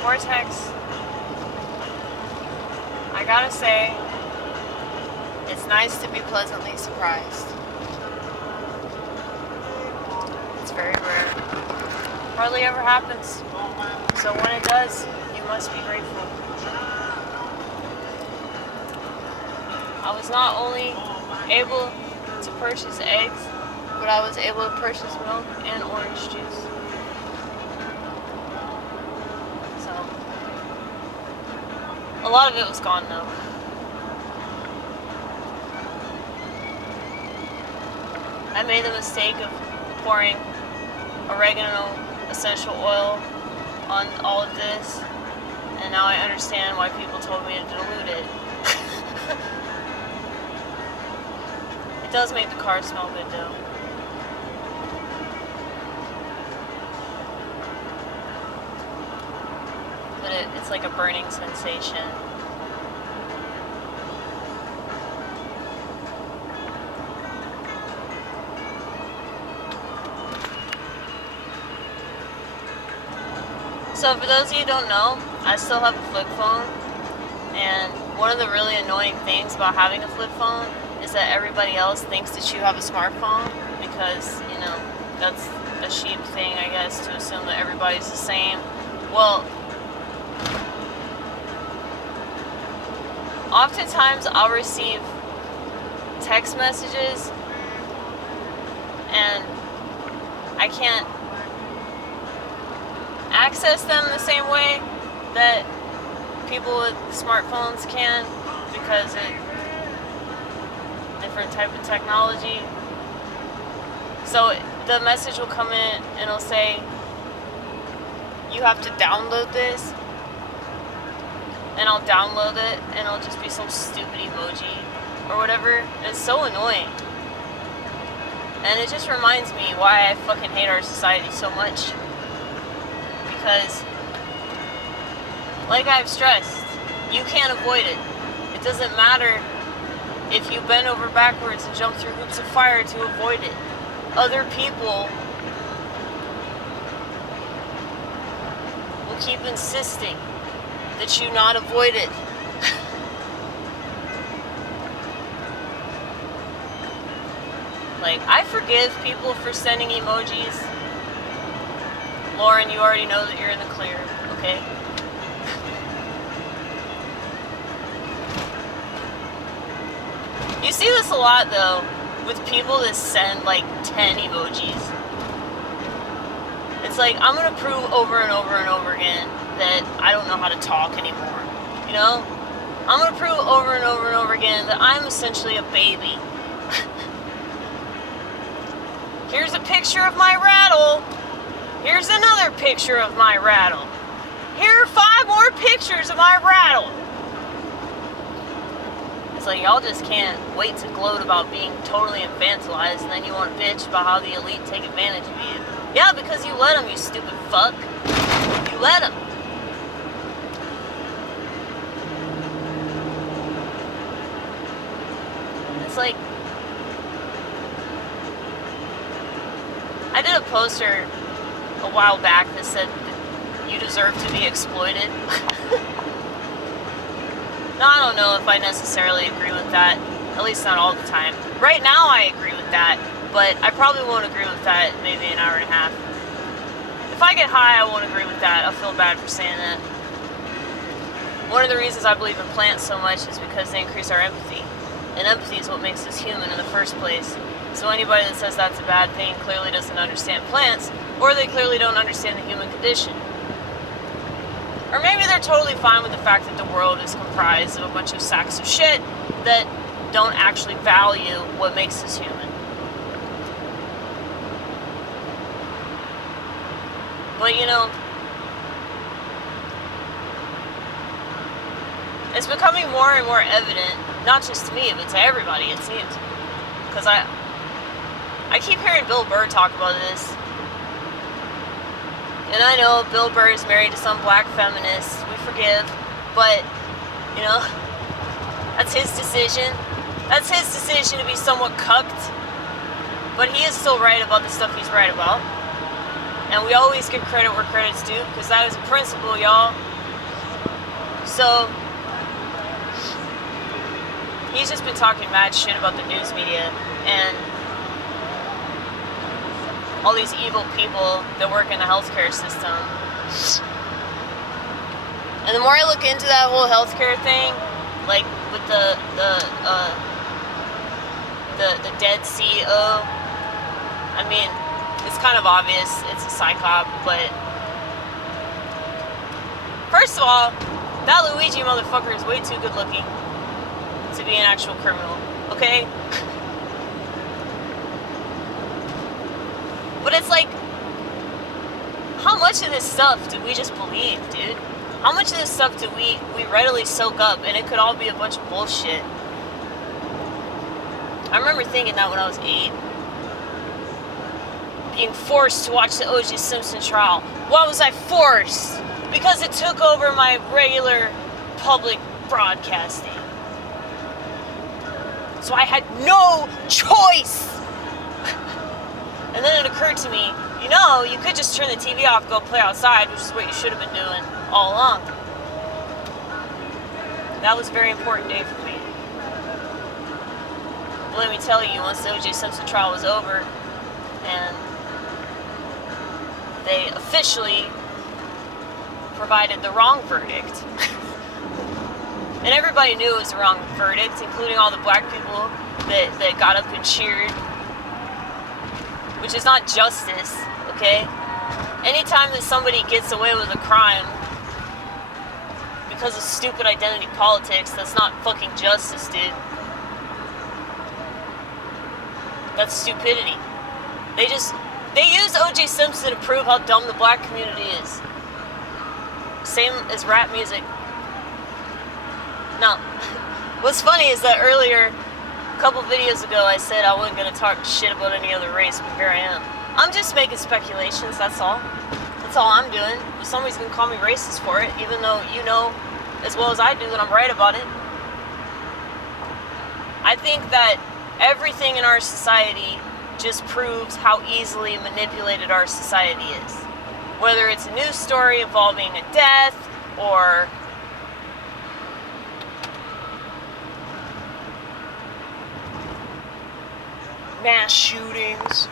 Vortex, I gotta say, it's nice to be pleasantly surprised. It's very rare. Hardly ever happens. So when it does, you must be grateful. I was not only able to purchase eggs, but I was able to purchase milk and orange juice. So, a lot of it was gone though. I made the mistake of pouring oregano essential oil on all of this, and now I understand why people told me to dilute it. It does make the car smell good though. But it's like a burning sensation. So for those of you who don't know, I still have a flip phone, and one of the really annoying things about having a flip phone is that everybody else thinks that you have a smartphone, because, you know, that's a sheep thing, I guess, to assume that everybody's the same. Well, oftentimes I'll receive text messages and I can't access them the same way that people with smartphones can, because different type of technology. So the message will come in and it'll say, you have to download this, and I'll download it and it'll just be some stupid emoji or whatever. And it's so annoying, and it just reminds me why I fucking hate our society so much. Because, like I've stressed, you can't avoid it. It doesn't matter if you bend over backwards and jump through hoops of fire to avoid it. Other people will keep insisting that you not avoid it. Like, I forgive people for sending emojis. Lauren, you already know that you're in the clear, okay? You see this a lot, though, with people that send, like, 10 emojis. It's like, I'm gonna prove over and over and over again that I don't know how to talk anymore, you know? I'm gonna prove over and over and over again that I'm essentially a baby. Here's a picture of my rattle. Here's another picture of my rattle. Here are 5 more pictures of my rattle. It's like, y'all just can't wait to gloat about being totally infantilized, and then you want to bitch about how the elite take advantage of you. Yeah, because you let them, you stupid fuck. You let them. It's like, I did a poster a while back that said you deserve to be exploited. Now, I don't know if I necessarily agree with that, at least not all the time. Right now I agree with that, but I probably won't agree with that in maybe an hour and a half. If I get high, I won't agree with that. I'll feel bad for saying that. One of the reasons I believe in plants so much is because they increase our empathy. And empathy is what makes us human in the first place. So anybody that says that's a bad thing clearly doesn't understand plants, or they clearly don't understand the human condition. Or maybe they're totally fine with the fact that the world is comprised of a bunch of sacks of shit that don't actually value what makes us human. But, you know, it's becoming more and more evident, not just to me, but to everybody, it seems. Because I keep hearing Bill Burr talk about this. And I know Bill Burr is married to some black feminist. We forgive. But, you know, that's his decision. That's his decision to be somewhat cucked. But he is still right about the stuff he's right about. And we always give credit where credit's due, because that is a principle, y'all. So, he's just been talking mad shit about the news media and all these evil people that work in the healthcare system. And the more I look into that whole healthcare thing, like with the dead CEO, I mean, it's kind of obvious it's a psychop, but first of all, that Luigi motherfucker is way too good looking to be an actual criminal, okay? But it's like, how much of this stuff do we just believe, dude? How much of this stuff do we readily soak up, and it could all be a bunch of bullshit? I remember thinking that when I was 8. Being forced to watch the O.J. Simpson trial. Why was I forced? Because it took over my regular public broadcasting. So I had no choice. And then it occurred to me, you know, you could just turn the TV off, go play outside, which is what you should have been doing all along. That was a very important day for me. But let me tell you, once the O.J. Simpson trial was over, and they officially provided the wrong verdict, and everybody knew it was the wrong verdict, including all the black people that got up and cheered, which is not justice, okay? Anytime that somebody gets away with a crime because of stupid identity politics, that's not fucking justice, dude. That's stupidity. They use O.J. Simpson to prove how dumb the black community is. Same as rap music. Now, what's funny is that earlier, a couple videos ago, I said I wasn't going to talk shit about any other race, but here I am. I'm just making speculations, that's all. That's all I'm doing. But somebody's going to call me racist for it, even though you know as well as I do that I'm right about it. I think that everything in our society just proves how easily manipulated our society is. Whether it's a news story involving a death, or mass shootings.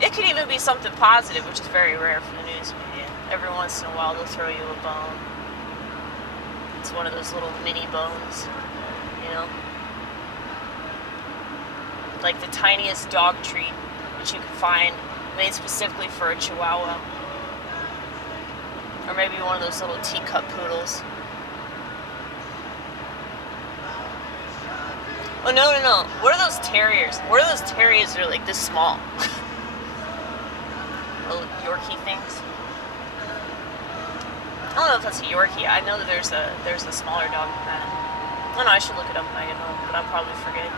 It could even be something positive, which is very rare for the news media. Every once in a while they'll throw you a bone. It's one of those little mini bones, you know? Like the tiniest dog treat that you could find, made specifically for a chihuahua. Or maybe one of those little teacup poodles. Oh, no. What are those terriers? What are those terriers that are like this small? Little Yorkie things. I don't know if that's a Yorkie. I know that there's a smaller dog than that. I don't know, I should look it up when I get home, but I'll probably forget.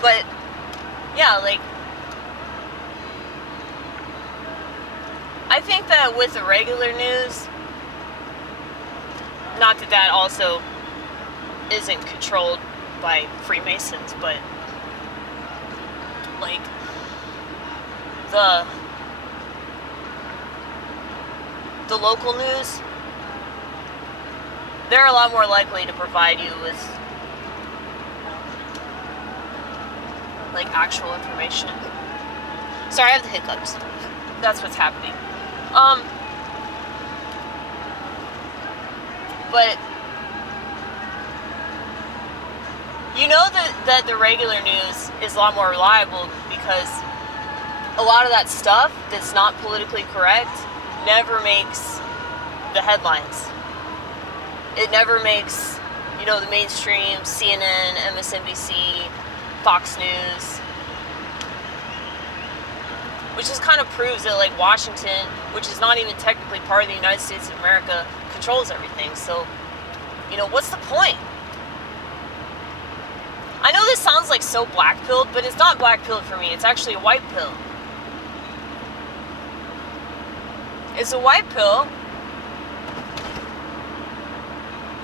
But, yeah, like, I think that with the regular news, not that that also isn't controlled by Freemasons, but, like, the local news, they're a lot more likely to provide you with, like, actual information. Sorry, I have the hiccups. That's what's happening. But you know that the regular news is a lot more reliable because a lot of that stuff that's not politically correct never makes the headlines. It never makes, you know, the mainstream, CNN, MSNBC, Fox News. Which just kind of proves that, like, Washington, which is not even technically part of the United States of America, controls everything. So, you know, what's the point? I know this sounds like so black-pilled, but it's not black-pilled for me. It's actually a white pill. It's a white pill,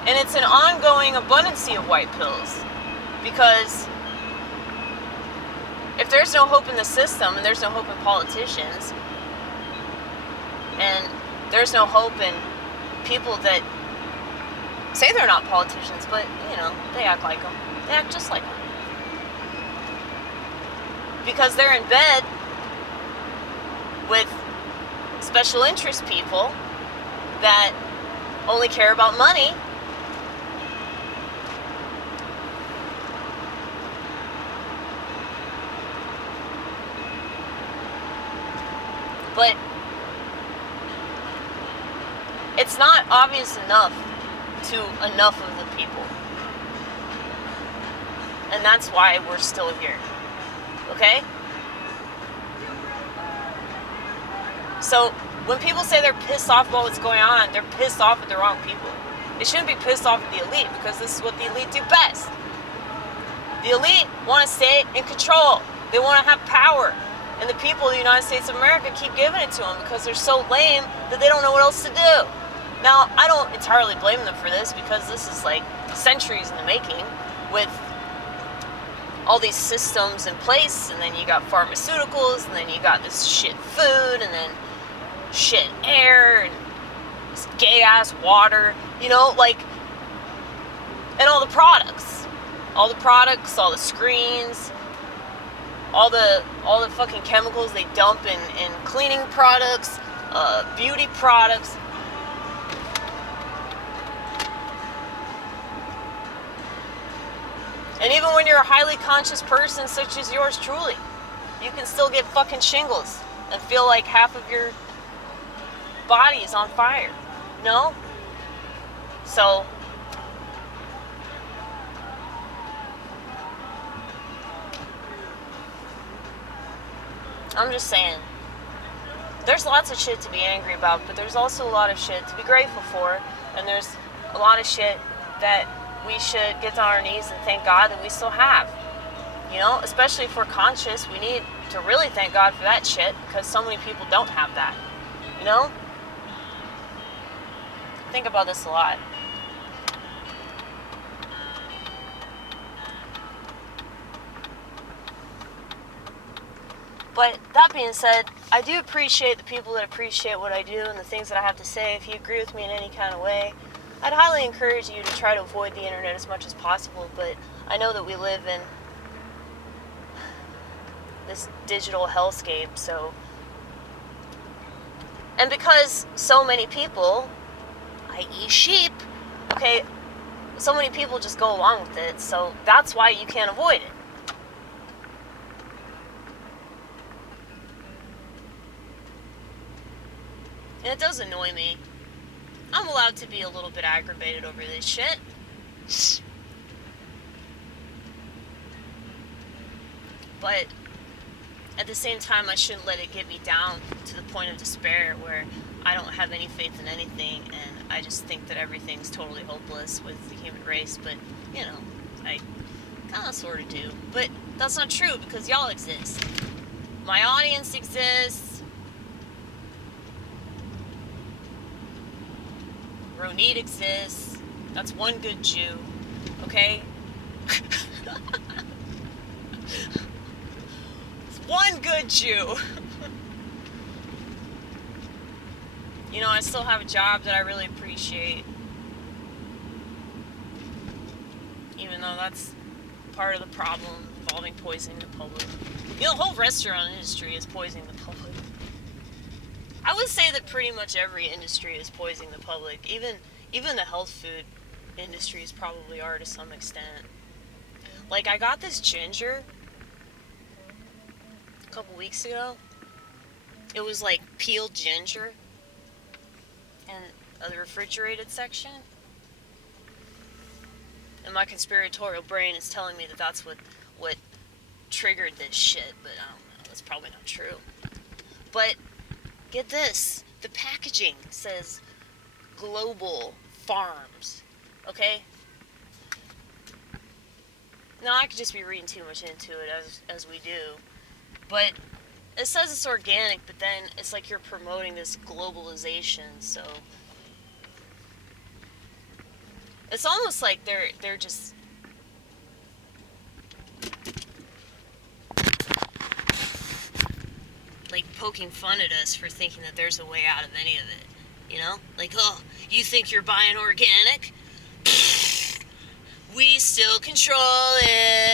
and it's an ongoing abundance of white pills, because if there's no hope in the system and there's no hope in politicians and there's no hope in people that say they're not politicians, but, you know, they act like them. They act just like them. Because they're in bed with special interest people that only care about money. But it's not obvious enough to enough of the people. And that's why we're still here. Okay? So, when people say they're pissed off about what's going on, they're pissed off at the wrong people. They shouldn't be pissed off at the elite, because this is what the elite do best. The elite want to stay in control. They want to have power. And the people of the United States of America keep giving it to them because they're so lame that they don't know what else to do. Now, I don't entirely blame them for this, because this is like centuries in the making with all these systems in place, and then you got pharmaceuticals, and then you got this shit food, and then shit air, and this gay ass water, you know, like, and all the products, all the screens, all the fucking chemicals they dump in cleaning products, beauty products. And even when you're a highly conscious person such as yours truly, you can still get fucking shingles and feel like half of your body is on fire. No? So, I'm just saying, there's lots of shit to be angry about, but there's also a lot of shit to be grateful for, and there's a lot of shit that we should get on our knees and thank God that we still have. You know, especially if we're conscious, we need to really thank God for that shit, because so many people don't have that. You know? Think about this a lot. But that being said, I do appreciate the people that appreciate what I do and the things that I have to say. If you agree with me in any kind of way, I'd highly encourage you to try to avoid the internet as much as possible, but I know that we live in this digital hellscape, so... And because so many people, i.e. sheep, okay, so many people just go along with it, so that's why you can't avoid it. And it does annoy me. I'm allowed to be a little bit aggravated over this shit. But at the same time, I shouldn't let it get me down to the point of despair where I don't have any faith in anything and I just think that everything's totally hopeless with the human race. But, you know, I kind of sort of do. But that's not true, because y'all exist. My audience exists. Ronit exists. That's one good Jew. Okay? It's one good Jew. You know, I still have a job that I really appreciate. Even though that's part of the problem involving poisoning the public. You know, the whole restaurant industry is poisoning the public. I would say that pretty much every industry is poisoning the public. Even the health food industries probably are to some extent. Like, I got this ginger a couple weeks ago. It was like peeled ginger in the refrigerated section. And my conspiratorial brain is telling me that that's what triggered this shit, but I don't know. That's probably not true. But get this, the packaging says Global Farms, okay? Now, I could just be reading too much into it, as we do, but it says it's organic, but then it's like you're promoting this globalization, so it's almost like they're just like poking fun at us for thinking that there's a way out of any of it. You know? Like, oh, you think you're buying organic? We still control it.